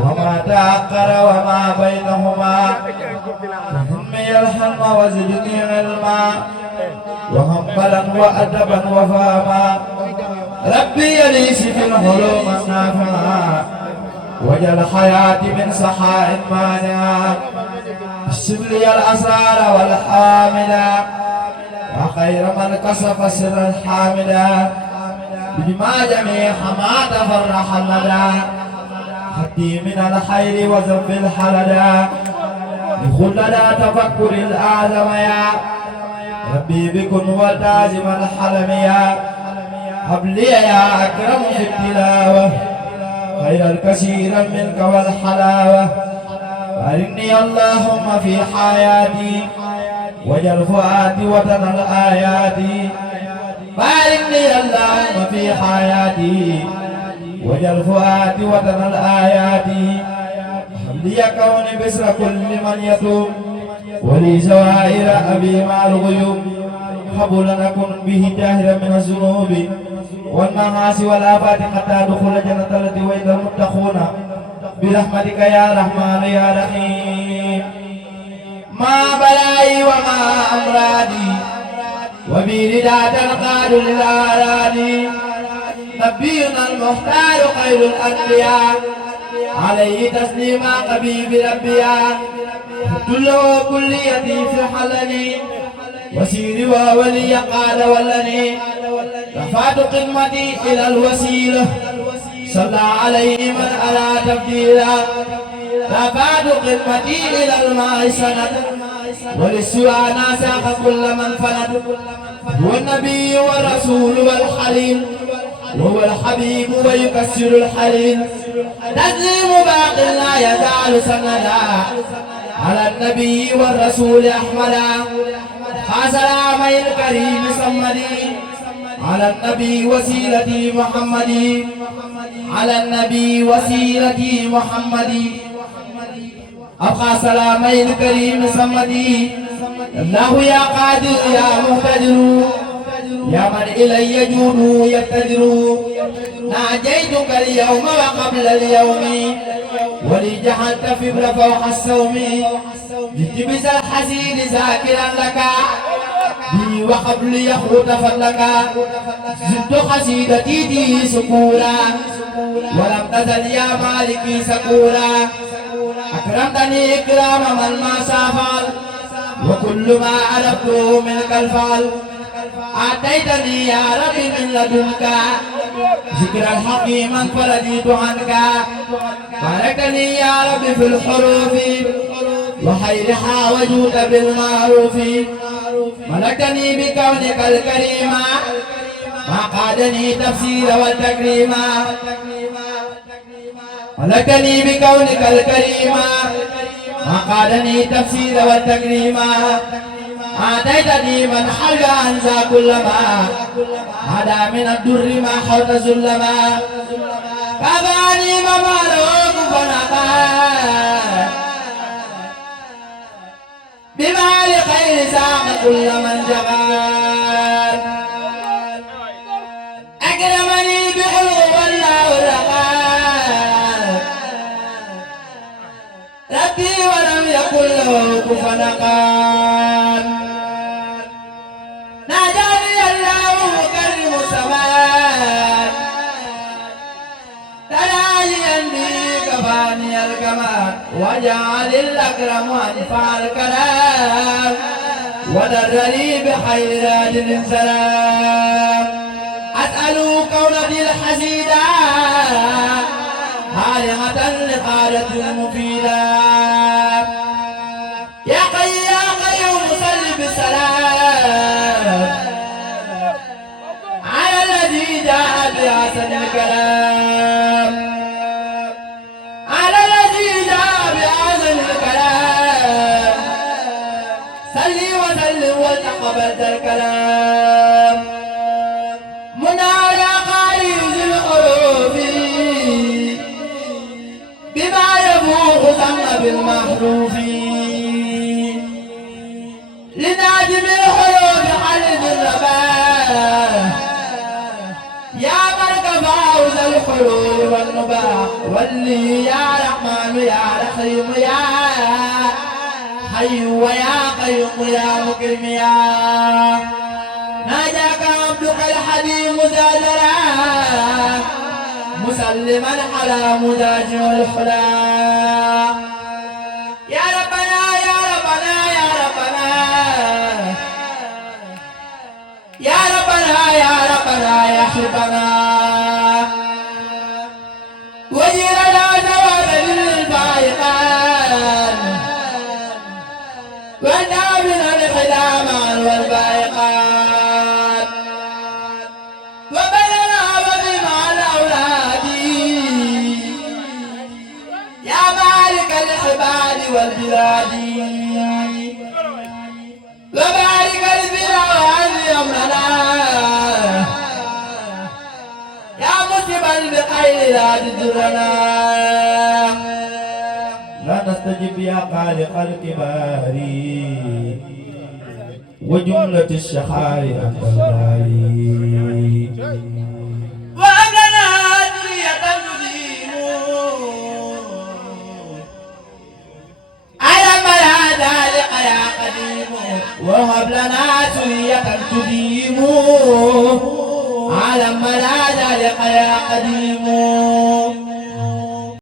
وما تأخر وما بينهما فهمي الحلم وزدني علما وهملا وأدبا وفهما ربي يليس في الحلوم النافعة وجل حياتي من سحاء مانعة اكشف لي الأسرار والحاملة وخير من كشف سر الحاملة بما جميع ما تفرح الندى حتي من الخير وذنب الحلدا لخلنا تفكر الآدم يا ربي بكن وتازم الحلم يا هب لي يا أكرم في التلاوة خير الكثير منك والحلاوة أرني اللهم في حياتي وجل فؤادي وطن الآيات بارك لي اللهم في حياتي وجل فؤادي وطن الآيات حمدي كوني بسر كل من يتوب ولي زوائر أبي مع الغيوب قبول نكون به جاهرا من الذنوب والمعاصي والآفات حتى دخول جنة التي وعد المتقون برحمتك يا رحمن يا رحيم ما بلائي وما أمرادي وبرداد القاد للآراد نبينا المختار خير الأنبياء عليه تسليما حبيب الأنبياء كله كليتي في حلني وسيري وولي قال ولني رفعت قمتي إلى الوسيلة صلى عليه من ألا تبديلا رفعت قمتي إلى الماء سند وللسوى ناساق كل من فند هو النبي والرسول والحليل وهو الحبيب ويكسر الحليل تسليم باق لا يزال سندا على النبي والرسول أحمدا سلامي الكريم صمدي على النبي وسيلتي محمدي على النبي وسيلتي محمدي أبقى سلامي الكريم صمدي الله يا قادر يا مقتدر يا من إلي يجود يقتدر ناجيتك اليوم وقبل اليوم ولي جعلت فبر فوق السوم جئت بس الحسين ذاكرا لك بي وقبل يخوت فضلك زدت قصيدتي دي سكورا ولم تزل يا مالكي سكورا أكرمتني إكرام من ما سافل وكل ما أردت منك الفعل أعطيتني يا ربي من لدنك ذكر الحكيم فرديت عنك باركتني يا ربي في الحروف وخيرها وجود بالمعروف ملكتني بكونك الكريم ما قادني تفسير والتكريم ملكتني بكونك الكريم ما قادني تفسير والتكريم أعطيتني من حل أنسى كل ما هذا من الدر ما حوت ظلما كفاني ممالوك فنقا بما لخير ساق كل من جغال أكرمني بحلو والله الرقال ربي ولم يكن له كفوا نقال ناداني الله مكرم السماء تلاجيا بي كفاني الكمال وجعل الأكرم أنفع الكلام ودرني بخير راجل سلام أسأل كونتي الحسيدة خالقة لقادة مفيدة يا قيوم صل بالسلام على الذي جاء بأحسن الكلام على الذي جاء بأحسن الكلام صل وسلم وتقبل الكلام منايا قائز الحروف بما يفوق ثم بالمحروف لنادم الحروف حلد الرباه يا من كفى الحلول والنباء واللي يا رحمن يا رحيم يا حي ويا قيوم يا مكرم يا ناجاك عبدك الحليم زادرا مسلما على مداجم الحلا يا ربنا يا ربنا يا ربنا يا ربنا يا ربنا يا حبنا وجرنا جواب للفائقان ونابنا الخلامان والبائقان وبلنا وبما الأولاد يا مالك العباد والبلاد وبارك البلاد يومنا يا مسلما بخير لا تدرنا لا نستجب يا خالق الكبار وجملة الشخار أنت الباري وهب لنا ذرية تديم على ما ذلك يا قديم وهب لنا ذرية تديم على ما ذلك يا قديم